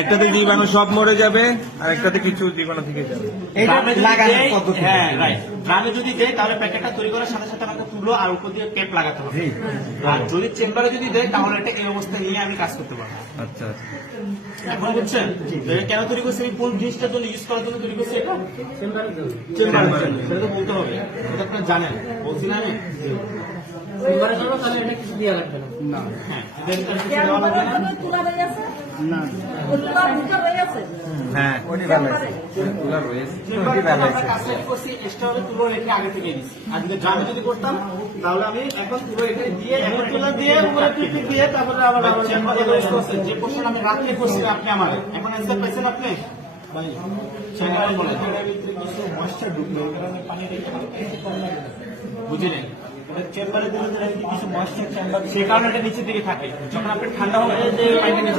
একটাতে জীবাণু সব মরে যাবে আর একটাতে কিছু জীবাণু থেকে যাবে। হ্যাঁ রাইট। ড্রামে যদি দেয় তাহলে প্যাকেটটা তৈরি করার সাথে সাথে আমাকে তুলো আর উপর দিয়ে টেপ লাগাতে হবে। আর যদি চেম্বারে যদি দেয় তাহলে এটা এই অবস্থায় নিয়ে আমি কাজ করতে পারবো। আচ্ছা এখন বুঝছেন কেন তৈরি করছি, আমি কোন জিনিসটার জন্য ইউজ করার জন্য তৈরি করছি এটা চেম্বারের জন্য, সেটা তো বলতে হবে, এটা আপনারা জানেন, বলছি না আমি চেম্বারের জন্য। তাহলে এটা কিছু দেওয়া লাগবে না। হ্যাঁ এদের কিছু দেওয়া লাগবে না। না হ্যাঁ ওটি ভালো আছে, তুলা রয়েছে ওটি ভালো আছে। কাজটা করছি এক্সট্রা হলে তুলো রেখে আগে থেকে দিচ্ছি। আর যদি ড্রামে যদি করতাম তাহলে আমি এখন তুলো এখানে দিয়ে এখন তুলো দিয়ে উপরে টিপি দিয়ে তারপরে আবার যে পোর্শন আমি রাখতে করছি আপনি আমার এখন অ্যান্সার পাইছেন আপনি ভাই চেম্বারে বলে ভিতরে কিছু ময়েশ্চার ঢুকলো ওই কারণে পানি রেখে বুঝলেন। চেম্বারে দিলে কিছু ময়েশ্চার চেম্বার সেই কারণে এটা নিচের দিকে থাকে, যখন আপনি ঠান্ডা হবে যে পানিটা